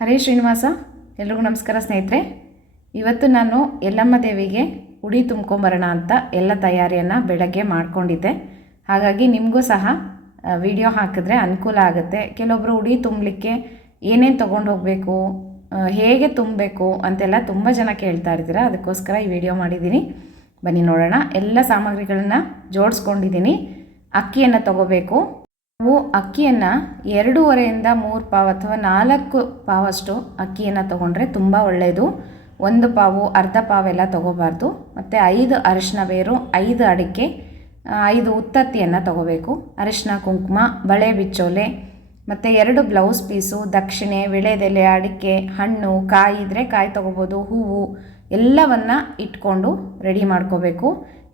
ಹರೇ ಶ್ರೀನಿವಾಸ, ಎಲ್ರಿಗೂ ನಮಸ್ಕಾರ ಸ್ನೇಹಿತರೆ. ಇವತ್ತು ನಾನು ಯಲ್ಲಮ್ಮ ದೇವಿಗೆ ಉಡಿ ತುಂಬ್ಕೊಂಬರೋಣ ಅಂತ ಎಲ್ಲ ತಯಾರಿಯನ್ನು ಬೆಳಗ್ಗೆ ಮಾಡ್ಕೊಂಡಿದ್ದೆ. ಹಾಗಾಗಿ ನಿಮಗೂ ಸಹ ವಿಡಿಯೋ ಹಾಕಿದ್ರೆ ಅನುಕೂಲ ಆಗುತ್ತೆ. ಕೆಲವೊಬ್ಬರು ಉಡಿ ತುಂಬಲಿಕ್ಕೆ ಏನೇನು ತೊಗೊಂಡು ಹೋಗಬೇಕು ಹೇಗೆ ತುಂಬಬೇಕು ಅಂತೆಲ್ಲ ತುಂಬ ಜನ ಕೇಳ್ತಾ ಇರ್ತೀರ. ಅದಕ್ಕೋಸ್ಕರ ಈ ವಿಡಿಯೋ ಮಾಡಿದ್ದೀನಿ. ಬನ್ನಿ ನೋಡೋಣ. ಎಲ್ಲ ಸಾಮಗ್ರಿಗಳನ್ನು ಜೋಡಿಸ್ಕೊಂಡಿದ್ದೀನಿ. ಅಕ್ಕಿಯನ್ನು ತಗೋಬೇಕು. ನಾವು ಅಕ್ಕಿಯನ್ನು ಎರಡೂವರೆಯಿಂದ ಮೂರು ಪಾವು ಅಥವಾ ನಾಲ್ಕು ಪಾವಷ್ಟು ಅಕ್ಕಿಯನ್ನು ತೊಗೊಂಡ್ರೆ ತುಂಬ ಒಳ್ಳೆಯದು ಒಂದು ಪಾವು, ಅರ್ಧ ಪಾವೆಲ್ಲ ತೊಗೋಬಾರ್ದು. ಮತ್ತು ಐದು ಅರಿಶಿನ ಬೇರು, ಐದು ಅಡಿಕೆ ಐದು ಉತ್ತತ್ತಿಯನ್ನು ತೊಗೋಬೇಕು. ಅರಿಶಿನ, ಕುಂಕುಮ, ಬಳೆ ಬಿಚ್ಚೋಲೆ, ಮತ್ತು ಎರಡು ಬ್ಲೌಸ್ ಪೀಸು, ದಕ್ಷಿಣೆ, ವಿಳೆದೆಲೆ, ಅಡಿಕೆ, ಹಣ್ಣು, ಕಾಯಿ ಇದ್ದರೆ ಕಾಯಿ ತೊಗೋಬೋದು, ಹೂವು ಎಲ್ಲವನ್ನು ಇಟ್ಕೊಂಡು ರೆಡಿ ಮಾಡ್ಕೋಬೇಕು.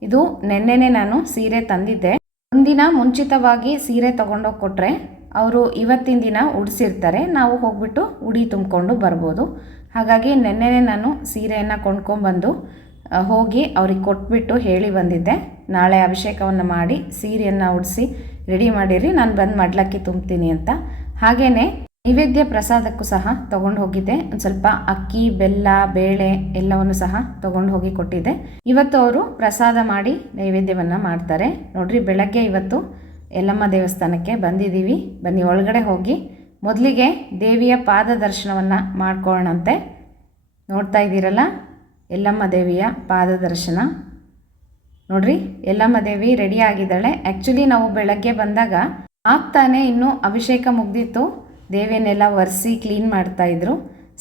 ಇದು ನೆನ್ನೆನೇ ನಾನು ಸೀರೆ ತಂದಿದ್ದೆ. ಒಂದಿನ ಮುಂಚಿತವಾಗಿ ಸೀರೆ ತೊಗೊಂಡೋಗಿ ಕೊಟ್ಟರೆ ಅವರು ಇವತ್ತಿನ ದಿನ ಉಡಿಸಿರ್ತಾರೆ. ನಾವು ಹೋಗ್ಬಿಟ್ಟು ಉಡಿ ತುಂಬಿಕೊಂಡು ಬರ್ಬೋದು. ಹಾಗಾಗಿ ನೆನ್ನೆನೇ ನಾನು ಸೀರೆಯನ್ನು ಕೊಂಡ್ಕೊಂಡ್ಬಂದು ಹೋಗಿ ಅವ್ರಿಗೆ ಕೊಟ್ಬಿಟ್ಟು ಹೇಳಿ ಬಂದಿದ್ದೆ. ನಾಳೆ ಅಭಿಷೇಕವನ್ನು ಮಾಡಿ ಸೀರೆಯನ್ನು ಉಡಿಸಿ ರೆಡಿ ಮಾಡಿರಿ. ನಾನು ಬಂದು ಮಡ್ಲಕ್ಕಿ ತುಂಬ್ತೀನಿ ಅಂತ. ಹಾಗೆಯೇ ನೈವೇದ್ಯ ಪ್ರಸಾದಕ್ಕೂ ಸಹ ತಗೊಂಡು ಹೋಗಿದ್ದೆ ಒಂದು ಸ್ವಲ್ಪ ಅಕ್ಕಿ, ಬೆಲ್ಲ, ಬೇಳೆ ಎಲ್ಲವನ್ನು ಸಹ ತಗೊಂಡು ಹೋಗಿ ಕೊಟ್ಟಿದ್ದೆ ಇವತ್ತು ಅವರು ಪ್ರಸಾದ ಮಾಡಿ ನೈವೇದ್ಯವನ್ನು ಮಾಡ್ತಾರೆ. ನೋಡ್ರಿ, ಬೆಳಗ್ಗೆ ಇವತ್ತು ಯಲ್ಲಮ್ಮ ದೇವಸ್ಥಾನಕ್ಕೆ ಬಂದಿದ್ದೀವಿ. ಬನ್ನಿ, ಒಳಗಡೆ ಹೋಗಿ ಮೊದಲಿಗೆ ದೇವಿಯ ಪಾದ ದರ್ಶನವನ್ನು ಮಾಡ್ಕೊಳ್ಳೋಣಂತೆ ನೋಡ್ತಾ ಇದ್ದೀರಲ್ಲ, ಯಲ್ಲಮ್ಮ ದೇವಿಯ ಪಾದ ದರ್ಶನ ನೋಡ್ರಿ, ಯಲ್ಲಮ್ಮ ದೇವಿ ರೆಡಿ ಆಗಿದ್ದಾಳೆ. ಆ್ಯಕ್ಚುಲಿ ನಾವು ಬೆಳಗ್ಗೆ ಬಂದಾಗ ಆಗ್ತಾನೆ ಇನ್ನೂ ಅಭಿಷೇಕ ಮುಗ್ದಿತ್ತು. ದೇವಿಯನ್ನೆಲ್ಲ ಒರೆಸಿ ಕ್ಲೀನ್ ಮಾಡ್ತಾ ಇದ್ರು.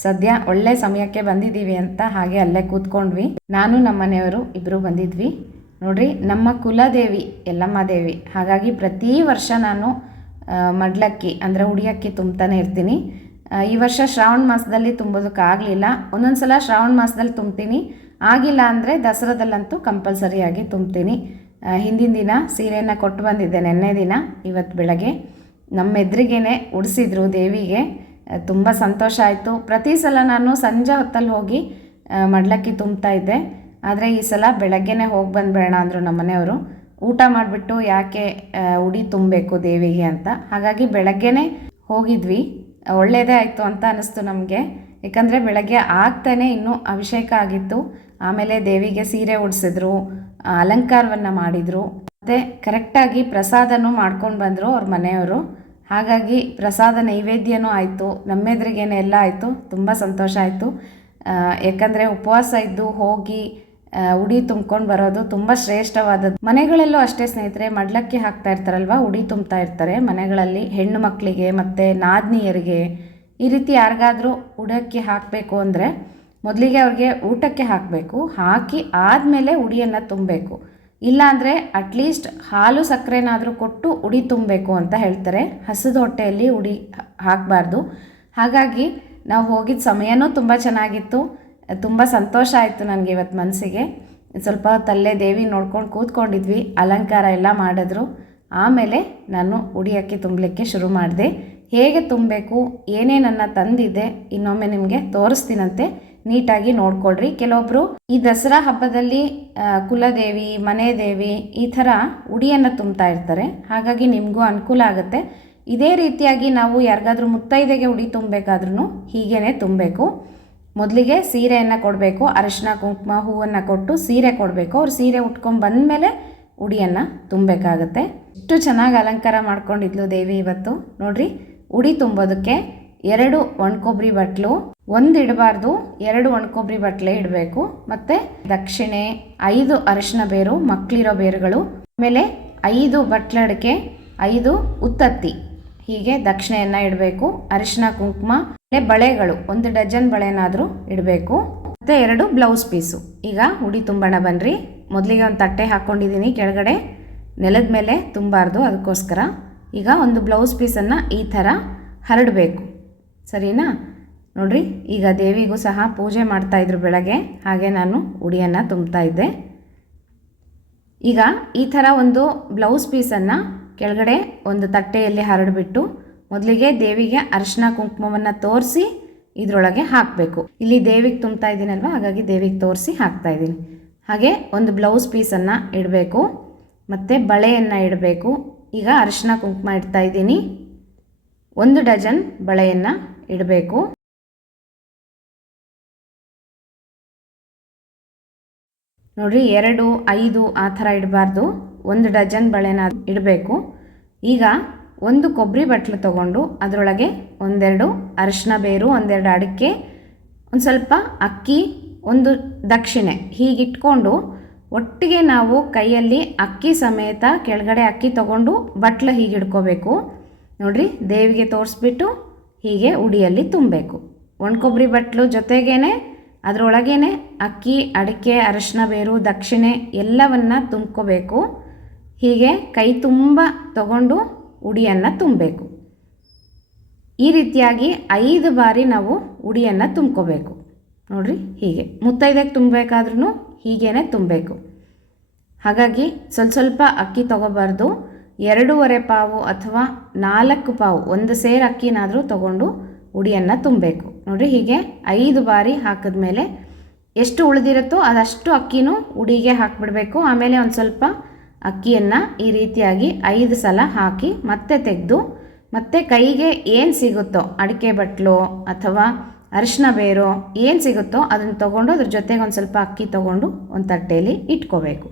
ಸದ್ಯ ಒಳ್ಳೆ ಸಮಯಕ್ಕೆ ಬಂದಿದ್ದೀವಿ ಅಂತ ಹಾಗೆ ಅಲ್ಲೇ ಕೂತ್ಕೊಂಡ್ವಿ. ನಾನು, ನಮ್ಮ ಮನೆಯವರು ಇಬ್ಬರು ಬಂದಿದ್ವಿ. ನೋಡ್ರಿ, ನಮ್ಮ ಕುಲದೇವಿ, ಯಲ್ಲಮ್ಮ ದೇವಿ. ಹಾಗಾಗಿ ಪ್ರತಿ ವರ್ಷ ನಾನು ಮಡ್ಲಕ್ಕಿ ಅಂದರೆ ಉಡಿಯಕ್ಕಿ ತುಂಬ್ತಾನೆ ಇರ್ತೀನಿ. ಈ ವರ್ಷ ಶ್ರಾವಣ ಮಾಸದಲ್ಲಿ ತುಂಬೋದಕ್ಕಾಗಲಿಲ್ಲ ಒಂದೊಂದು ಸಲ ಶ್ರಾವಣ ಮಾಸದಲ್ಲಿ ತುಂಬ್ತೀನಿ. ಆಗಿಲ್ಲ ಅಂದರೆ ದಸರಾದಲ್ಲಂತೂ ಕಂಪಲ್ಸರಿಯಾಗಿ ತುಂಬ್ತೀನಿ. ಹಿಂದಿನ ದಿನ ಸೀರೆಯನ್ನು ಕೊಟ್ಟು ಬಂದಿದ್ದೆ, ನೆನ್ನೆ ದಿನ ಇವತ್ತು ಬೆಳಗ್ಗೆ. ನಮ್ಮ ಎದುರಿಗೇನೆ ಉಡಿಸಿದ್ರು ದೇವಿಗೆ. ತುಂಬ ಸಂತೋಷ ಆಯಿತು. ಪ್ರತಿ ಸಲ ನಾನು ಸಂಜೆ ಹೊತ್ತಲ್ಲಿ ಹೋಗಿ ಮಡ್ಲಕ್ಕಿ ತುಂಬ್ತಾ ಇದ್ದೆ. ಆದರೆ ಈ ಸಲ ಬೆಳಗ್ಗೆನೇ ಹೋಗಿ ಬಂದ್ಬೇಡ ಅಂದರು ನಮ್ಮ ಮನೆಯವರು. ಊಟ ಮಾಡಿಬಿಟ್ಟು ಯಾಕೆ ಉಡಿ ತುಂಬಬೇಕು ದೇವಿಗೆ ಅಂತ. ಹಾಗಾಗಿ ಬೆಳಗ್ಗೆನೇ ಹೋಗಿದ್ವಿ. ಒಳ್ಳೆಯದೇ ಆಯಿತು ಅಂತ ಅನ್ನಿಸ್ತು ನಮಗೆ. ಏಕೆಂದರೆ ಬೆಳಗ್ಗೆ ಆಗ್ತಾನೆ ಇನ್ನೂ ಅಭಿಷೇಕ ಆಗಿತ್ತು. ಆಮೇಲೆ ದೇವಿಗೆ ಸೀರೆ ಉಡಿಸಿದ್ರು ಅಲಂಕಾರವನ್ನು ಮಾಡಿದರು. ಮತ್ತು ಕರೆಕ್ಟಾಗಿ ಪ್ರಸಾದನೂ ಮಾಡ್ಕೊಂಡು ಬಂದರು ಅವ್ರ ಮನೆಯವರು. ಹಾಗಾಗಿ ಪ್ರಸಾದ ನೈವೇದ್ಯನೂ ಆಯಿತು, ನಮ್ಮೆದ್ರಿಗೇನೆ ಎಲ್ಲ ಆಯಿತು, ತುಂಬ ಸಂತೋಷ ಆಯಿತು. ಯಾಕಂದರೆ ಉಪವಾಸ ಇದ್ದು ಹೋಗಿ ಉಡಿ ತುಂಬ್ಕೊಂಡು ಬರೋದು ತುಂಬ ಶ್ರೇಷ್ಠವಾದದ್ದು. ಮನೆಗಳಲ್ಲೂ ಅಷ್ಟೇ ಸ್ನೇಹಿತರೆ, ಮಡ್ಲಕ್ಕಿ ಹಾಕ್ತಾ ಇರ್ತಾರಲ್ವ, ಉಡಿ ತುಂಬ್ತಾ ಇರ್ತಾರೆ. ಮನೆಗಳಲ್ಲಿ ಹೆಣ್ಣು ಮಕ್ಕಳಿಗೆ ಮತ್ತು ನಾದ್ನಿಯರಿಗೆ ಈ ರೀತಿ ಯಾರಿಗಾದರೂ ಉಡಕ್ಕೆ ಹಾಕಬೇಕು ಅಂದರೆ ಮೊದಲಿಗೆ ಅವ್ರಿಗೆ ಊಟಕ್ಕೆ ಹಾಕಬೇಕು, ಹಾಕಿ ಆದಮೇಲೆ ಉಡಿಯನ್ನು ತುಂಬಬೇಕು. ಇಲ್ಲಾಂದರೆ ಅಟ್ಲೀಸ್ಟ್ ಹಾಲು ಸಕ್ಕರೆನಾದರೂ ಕೊಟ್ಟು ಉಡಿ ತುಂಬಬೇಕು ಅಂತ ಹೇಳ್ತಾರೆ. ಹಸಿದ ಹೊಟ್ಟೆಯಲ್ಲಿ ಉಡಿ ಹಾಕಬಾರ್ದು. ಹಾಗಾಗಿ ನಾವು ಹೋಗಿದ್ದ ಸಮಯನೂ ತುಂಬ ಚೆನ್ನಾಗಿತ್ತು. ತುಂಬ ಸಂತೋಷ ಆಯಿತು ನನಗೆ ಇವತ್ತು ಮನಸ್ಸಿಗೆ ಸ್ವಲ್ಪ ತಲ್ಲೆ ದೇವಿ ನೋಡ್ಕೊಂಡು ಕೂತ್ಕೊಂಡಿದ್ವಿ, ಅಲಂಕಾರ ಎಲ್ಲ ಮಾಡಿದ್ರು. ಆಮೇಲೆ ನಾನು ಉಡಿ ಅಕ್ಕಿ ತುಂಬಲಿಕ್ಕೆ ಶುರು ಮಾಡಿದೆ. ಹೇಗೆ ತುಂಬಬೇಕು, ಏನೇನನ್ನು ತಂದಿದ್ದೆ ಇನ್ನೊಮ್ಮೆ ನಿಮಗೆ ತೋರಿಸ್ತೀನಂತೆ. ನೀಟಾಗಿ ನೋಡ್ಕೊಳ್ರಿ. ಕೆಲವೊಬ್ಬರು ಈ ದಸರಾ ಹಬ್ಬದಲ್ಲಿ ಕುಲದೇವಿ ಮನೆ ದೇವಿ ಈ ಥರ ಉಡಿಯನ್ನು ತುಂಬ್ತಾ ಇರ್ತಾರೆ. ಹಾಗಾಗಿ ನಿಮಗೂ ಅನುಕೂಲ ಆಗುತ್ತೆ. ಇದೇ ರೀತಿಯಾಗಿ ನಾವು ಯಾರಿಗಾದ್ರೂ ಮುತ್ತೈದೆಗೆ ಉಡಿ ತುಂಬಬೇಕಾದ್ರೂ ಹೀಗೇ ತುಂಬಬೇಕು. ಮೊದಲಿಗೆ ಸೀರೆಯನ್ನು ಕೊಡಬೇಕು. ಅರಿಶಿನ, ಕುಂಕುಮ, ಹೂವನ್ನು ಕೊಟ್ಟು ಸೀರೆ ಕೊಡಬೇಕು. ಅವ್ರು ಸೀರೆ ಉಟ್ಕೊಂಡು ಬಂದಮೇಲೆ ಉಡಿಯನ್ನು ತುಂಬಬೇಕಾಗತ್ತೆ. ಇಷ್ಟು ಚೆನ್ನಾಗಿ ಅಲಂಕಾರ ಮಾಡ್ಕೊಂಡಿದ್ಲು ದೇವಿ ಇವತ್ತು. ನೋಡ್ರಿ, ಉಡಿ ತುಂಬೋದಕ್ಕೆ ಎರಡು ಒಣಕೊಬ್ಬರಿ ಬಟ್ಲು, ಒಂದು ಇಡಬಾರ್ದು, ಎರಡು ಒಣಕೊಬ್ಬರಿ ಬಟ್ಲೆ ಇಡಬೇಕು. ಮತ್ತು ದಕ್ಷಿಣೆ ಐದು ಅರಶಿನ ಬೇರು ಮಕ್ಕಳಿರೋ ಬೇರುಗಳು, ಆಮೇಲೆ ಐದು ಬಟ್ಲಡಿಕೆ ಐದು ಉತ್ತತ್ತಿ. ಹೀಗೆ ದಕ್ಷಿಣೆಯನ್ನು ಇಡಬೇಕು, ಅರಿಶಿನ, ಕುಂಕುಮ ಬಳೆಗಳು, ಒಂದು ಡಜನ್ ಬಳೆನಾದರೂ ಇಡಬೇಕು. ಮತ್ತು ಎರಡು ಬ್ಲೌಸ್ ಪೀಸು. ಈಗ ಉಡಿ ತುಂಬಣ ಬನ್ನಿರಿ ಮೊದಲಿಗೆ ಒಂದು ತಟ್ಟೆ ಹಾಕ್ಕೊಂಡಿದ್ದೀನಿ ಕೆಳಗಡೆ ನೆಲದ ಮೇಲೆ ತುಂಬಾರ್ದು ಅದಕ್ಕೋಸ್ಕರ. ಈಗ ಒಂದು ಬ್ಲೌಸ್ ಪೀಸನ್ನು ಈ ಥರ ಹರಡಬೇಕು. ಸರಿನಾ? ನೋಡ್ರಿ, ಈಗ ದೇವಿಗೂ ಸಹ ಪೂಜೆ ಮಾಡ್ತಾಯಿದ್ರು ಬೆಳಗ್ಗೆ, ಹಾಗೆ ನಾನು ಉಡಿಯನ್ನು ತುಂಬ್ತಾ ಇದ್ದೆ. ಈಗ ಈ ಥರ ಒಂದು ಬ್ಲೌಸ್ ಪೀಸನ್ನು ಕೆಳಗಡೆ ಒಂದು ತಟ್ಟೆಯಲ್ಲಿ ಹರಡಿಬಿಟ್ಟು ಮೊದಲಿಗೆ ದೇವಿಗೆ ಅರಿಶಿನ ಕುಂಕುಮವನ್ನು ತೋರಿಸಿ ಇದರೊಳಗೆ ಹಾಕಬೇಕು. ಇಲ್ಲಿ ದೇವಿಗೆ ತುಂಬ್ತಾ ಇದ್ದೀನಲ್ವ? ಹಾಗಾಗಿ ದೇವಿಗೆ ತೋರಿಸಿ ಹಾಕ್ತಾ ಇದ್ದೀನಿ. ಹಾಗೆ ಒಂದು ಬ್ಲೌಸ್ ಪೀಸನ್ನು ಇಡಬೇಕು, ಮತ್ತು ಬಳೆಯನ್ನು ಇಡಬೇಕು. ಈಗ ಅರಿಶಿನ ಕುಂಕುಮ ಇಡ್ತಾ ಇದ್ದೀನಿ. ಒಂದು ಡಜನ್ ಬಳೆಯನ್ನು ಇಡಬೇಕು. ನೋಡಿರಿ ಎರಡು, ಐದು ಆ ಥರ ಇಡಬಾರ್ದು. ಒಂದು ಡಜನ್ ಬಳೆನ ಇಡಬೇಕು. ಈಗ ಒಂದು ಕೊಬ್ಬರಿ ಬಟ್ಲು ತಗೊಂಡು ಅದರೊಳಗೆ ಒಂದೆರಡು ಅರಿಶಿನ ಬೇರು, ಒಂದೆರಡು ಅಡಿಕೆ, ಒಂದು ಸ್ವಲ್ಪ ಅಕ್ಕಿ, ಒಂದು ದಕ್ಷಿಣೆ ಹೀಗಿಟ್ಕೊಂಡು ಒಟ್ಟಿಗೆ ನಾವು ಕೈಯಲ್ಲಿ ಅಕ್ಕಿ ಸಮೇತ ಕೆಳಗಡೆ ಅಕ್ಕಿ ತಗೊಂಡು ಬಟ್ಲು ಹೀಗಿಡ್ಕೋಬೇಕು. ನೋಡಿರಿ ದೇವಿಗೆ ತೋರಿಸ್ಬಿಟ್ಟು ಹೀಗೆ ಉಡಿಯಲ್ಲಿ ತುಂಬಬೇಕು. ಒಣ ಕೊಬ್ಬರಿ ಬಟ್ಲು ಜೊತೆಗೇನೆ, ಅದರೊಳಗೇನೆ ಅಕ್ಕಿ, ಅಡಿಕೆ, ಅರಶಿನ ಬೇರು, ದಕ್ಷಿಣೆ ಎಲ್ಲವನ್ನು ತುಂಬ್ಕೋಬೇಕು. ಹೀಗೆ ಕೈ ತುಂಬ ತಗೊಂಡು ಉಡಿಯನ್ನು ತುಂಬಬೇಕು. ಈ ರೀತಿಯಾಗಿ ಐದು ಬಾರಿ ನಾವು ಉಡಿಯನ್ನು ತುಂಬ್ಕೋಬೇಕು. ನೋಡಿರಿ ಹೀಗೆ. ಮುತ್ತೈದೆಗೆ ತುಂಬಬೇಕಾದ್ರೂ ಹೀಗೇ ತುಂಬಬೇಕು. ಹಾಗಾಗಿ ಸ್ವಲ್ಪ ಸ್ವಲ್ಪ ಅಕ್ಕಿ ತೊಗೋಬಾರ್ದು. ಎರಡೂವರೆ ಪಾವು ಅಥವಾ ನಾಲ್ಕು ಪಾವು, ಒಂದು ಸೇರು ಅಕ್ಕಿನಾದರೂ ತಗೊಂಡು ಉಡಿಯನ್ನು ತುಂಬಬೇಕು. ನೋಡಿರಿ ಹೀಗೆ ಐದು ಬಾರಿ ಹಾಕಿದ ಮೇಲೆ ಎಷ್ಟು ಉಳಿದಿರುತ್ತೋ ಅದಷ್ಟು ಅಕ್ಕಿನೂ ಉಡಿಗೆ ಹಾಕಿಬಿಡಬೇಕು. ಆಮೇಲೆ ಒಂದು ಸ್ವಲ್ಪ ಅಕ್ಕಿಯನ್ನು ಈ ರೀತಿಯಾಗಿ ಐದು ಸಲ ಹಾಕಿ ಮತ್ತೆ ತೆಗೆದು, ಮತ್ತೆ ಕೈಗೆ ಏನು ಸಿಗುತ್ತೋ, ಅಡಿಕೆ ಬಟ್ಲು ಅಥವಾ ಅರಿಶಿನ ಬೇರು ಏನು ಸಿಗುತ್ತೋ ಅದನ್ನು ತೊಗೊಂಡು ಅದ್ರ ಜೊತೆಗೆ ಒಂದು ಸ್ವಲ್ಪ ಅಕ್ಕಿ ತೊಗೊಂಡು ಒಂದು ತಟ್ಟೆಯಲ್ಲಿ ಇಟ್ಕೋಬೇಕು.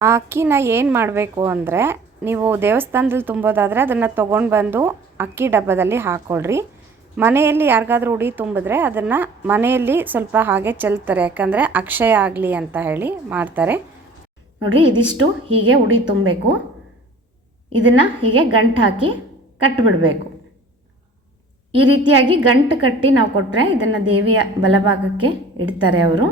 ಆ ಅಕ್ಕಿನ ಏನು ಮಾಡಬೇಕು ಅಂದರೆ ನೀವು ದೇವಸ್ಥಾನದಲ್ಲಿ ತುಂಬೋದಾದರೆ ಅದನ್ನು ತೊಗೊಂಡು ಬಂದು ಅಕ್ಕಿ ಡಬ್ಬದಲ್ಲಿ ಹಾಕ್ಕೊಳ್ರಿ ಮನೆಯಲ್ಲಿ ಯಾರಿಗಾದ್ರೂ ಉಡಿ ತುಂಬಿದ್ರೆ ಅದನ್ನು ಮನೆಯಲ್ಲಿ ಸ್ವಲ್ಪ ಹಾಗೆ ಚೆಲ್ತಾರೆ, ಯಾಕಂದರೆ ಅಕ್ಷಯ ಆಗಲಿ ಅಂತ ಹೇಳಿ ಮಾಡ್ತಾರೆ. ನೋಡಿರಿ, ಇದಿಷ್ಟು ಹೀಗೆ ಉಡಿ ತುಂಬಬೇಕು. ಇದನ್ನು ಹೀಗೆ ಗಂಟು ಹಾಕಿ ಕಟ್ಟಿಬಿಡಬೇಕು ಈ ರೀತಿಯಾಗಿ ಗಂಟು ಕಟ್ಟಿ ನಾವು ಕೊಟ್ಟರೆ ಇದನ್ನು ದೇವಿಯ ಬಲಭಾಗಕ್ಕೆ ಇಡ್ತಾರೆ ಅವರು.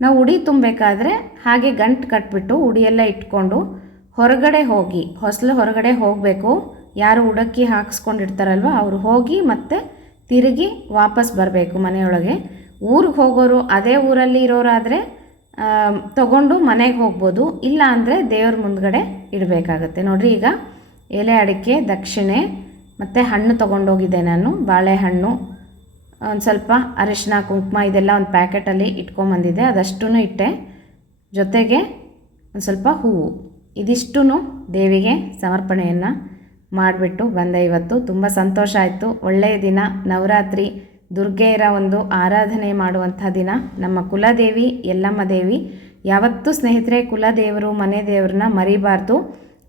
ನಾವು ಉಡಿ ತುಂಬಬೇಕಾದ್ರೆ ಹಾಗೆ ಗಂಟು ಕಟ್ಬಿಟ್ಟು ಉಡಿಯೆಲ್ಲ ಇಟ್ಕೊಂಡು ಹೊರಗಡೆ ಹೋಗಿ, ಹೊಸಲು ಹೊರಗಡೆ ಹೋಗಬೇಕು. ಯಾರು ಉಡಕ್ಕಿ ಹಾಕ್ಸ್ಕೊಂಡಿರ್ತಾರಲ್ವ, ಅವರು ಹೋಗಿ ಮತ್ತೆ ತಿರುಗಿ ವಾಪಸ್ ಬರಬೇಕು ಮನೆಯೊಳಗೆ. ಊರಿಗೆ ಹೋಗೋರು ಅದೇ ಊರಲ್ಲಿ ಇರೋರಾದರೆ ತಗೊಂಡು ಮನೆಗೆ ಹೋಗ್ಬೋದು. ಇಲ್ಲ ಅಂದರೆ ದೇವ್ರ ಮುಂದ್ಗಡೆ ಇಡಬೇಕಾಗತ್ತೆ. ನೋಡಿರಿ ಈಗ ಎಲೆ ಅಡಿಕೆ, ದಕ್ಷಿಣೆ, ಮತ್ತು ಹಣ್ಣು ತೊಗೊಂಡೋಗಿದ್ದೆ ನಾನು, ಬಾಳೆಹಣ್ಣು, ಒಂದು ಸ್ವಲ್ಪ ಅರಿಶಿನ ಕುಂಕುಮ ಇದೆಲ್ಲ ಒಂದು ಪ್ಯಾಕೆಟಲ್ಲಿ ಇಟ್ಕೊಂಬಂದಿದ್ದೆ. ಅದಷ್ಟೂ ಇಟ್ಟೆ. ಜೊತೆಗೆ ಒಂದು ಸ್ವಲ್ಪ ಹೂವು. ಇದಿಷ್ಟೂ ದೇವಿಗೆ ಸಮರ್ಪಣೆಯನ್ನು ಮಾಡಿಬಿಟ್ಟು ಬಂದೆ ಇವತ್ತು. ತುಂಬ ಸಂತೋಷ ಆಯಿತು. ಒಳ್ಳೆಯ ದಿನ. ನವರಾತ್ರಿ ದುರ್ಗೆಯರ ಒಂದು ಆರಾಧನೆ ಮಾಡುವಂಥ ದಿನ. ನಮ್ಮ ಕುಲದೇವಿ, ಯಲ್ಲಮ್ಮ ದೇವಿ, ಯಾವತ್ತೂ ಸ್ನೇಹಿತರೆ, ಕುಲದೇವರು, ಮನೆ ದೇವ್ರನ್ನ ಮರಿಬಾರ್ದು.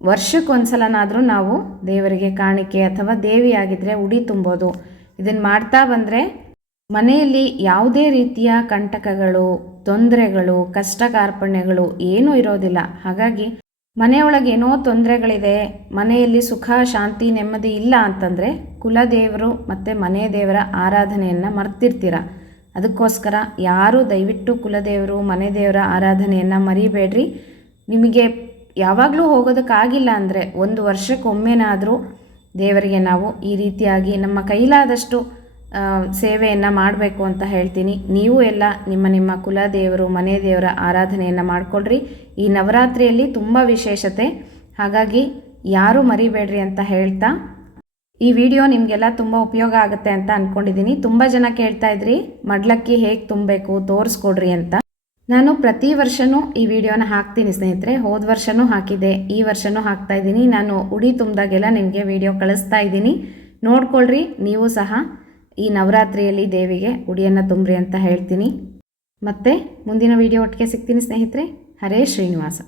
ವರ್ಷಕ್ಕೊಂದ್ಸಲನಾದರೂ ನಾವು ದೇವರಿಗೆ ಕಾಣಿಕೆ ಅಥವಾ ದೇವಿ ಆಗಿದ್ದರೆ ಉಡಿ ತುಂಬೋದು. ಇದನ್ನು ಮಾಡ್ತಾ ಬಂದರೆ ಮನೆಯಲ್ಲಿ ಯಾವುದೇ ರೀತಿಯ ಕಂಟಕಗಳು, ತೊಂದರೆಗಳು ಕಷ್ಟ ಕಾರ್ಪಣ್ಯಗಳು ಏನೂ ಇರೋದಿಲ್ಲ. ಹಾಗಾಗಿ ಮನೆಯೊಳಗೆ ಏನೋ ತೊಂದರೆಗಳಿದೆ, ಮನೆಯಲ್ಲಿ ಸುಖ, ಶಾಂತಿ, ನೆಮ್ಮದಿ ಇಲ್ಲ ಅಂತಂದರೆ ಕುಲದೇವರು ಮತ್ತು ಮನೆ ದೇವರ ಆರಾಧನೆಯನ್ನು ಮರ್ತಿರ್ತೀರ. ಅದಕ್ಕೋಸ್ಕರ ಯಾರೂ ದಯವಿಟ್ಟು ಕುಲದೇವರು, ಮನೆ ದೇವರ ಆರಾಧನೆಯನ್ನು ಮರಿಬೇಡ್ರಿ. ನಿಮಗೆ ಯಾವಾಗಲೂ ಹೋಗೋದಕ್ಕಾಗಿಲ್ಲ ಅಂದರೆ ಒಂದು ವರ್ಷಕ್ಕೊಮ್ಮೆನಾದರೂ ದೇವರಿಗೆ ನಾವು ಈ ರೀತಿಯಾಗಿ ನಮ್ಮ ಕೈಲಾದಷ್ಟು ಸೇವೆಯನ್ನು ಮಾಡಬೇಕು ಅಂತ ಹೇಳ್ತೀನಿ. ನೀವು ಎಲ್ಲ ನಿಮ್ಮ ನಿಮ್ಮ ಕುಲ ದೇವರು ಮನೆ ದೇವರ ಆರಾಧನೆಯನ್ನು ಮಾಡಿಕೊಳ್ರಿ. ಈ ನವರಾತ್ರಿಯಲ್ಲಿ ತುಂಬ ವಿಶೇಷತೆ. ಹಾಗಾಗಿ ಯಾರೂ ಮರಿಬೇಡ್ರಿ ಅಂತ ಹೇಳ್ತಾ, ಈ ವಿಡಿಯೋ ನಿಮಗೆಲ್ಲ ತುಂಬ ಉಪಯೋಗ ಆಗುತ್ತೆ ಅಂತ ಅಂದ್ಕೊಂಡಿದ್ದೀನಿ ತುಂಬ ಜನ ಕೇಳ್ತಾ ಇದ್ರಿ, ಮಡ್ಲಕ್ಕಿ ಹೇಗೆ ತುಂಬಬೇಕು, ತೋರಿಸ್ಕೊಡ್ರಿ ಅಂತ. ನಾನು ಪ್ರತಿ ವರ್ಷನೂ ಈ ವಿಡಿಯೋನ ಹಾಕ್ತೀನಿ ಸ್ನೇಹಿತರೆ. ಹೋದ ವರ್ಷವೂ ಹಾಕಿದ್ದೆ ಈ ವರ್ಷವೂ ಹಾಕ್ತಾ ಇದ್ದೀನಿ. ನಾನು ಉಡಿ ತುಂಬಿದಾಗೆಲ್ಲ ನಿಮಗೆ ವಿಡಿಯೋ ಕಳಿಸ್ತಾ ಇದ್ದೀನಿ. ನೋಡ್ಕೊಳ್ರಿ, ನೀವು ಸಹ. ಈ ನವರಾತ್ರಿಯಲ್ಲಿ ದೇವಿಗೆ ಉಡಿಯನ್ನು ತುಂಬ್ರಿ ಅಂತ ಹೇಳ್ತೀನಿ. ಮತ್ತೆ ಮುಂದಿನ ವಿಡಿಯೋ ಒಟ್ಟಿಗೆ ಸಿಗ್ತೀನಿ ಸ್ನೇಹಿತರೆ. ಹರೇ ಶ್ರೀನಿವಾಸ.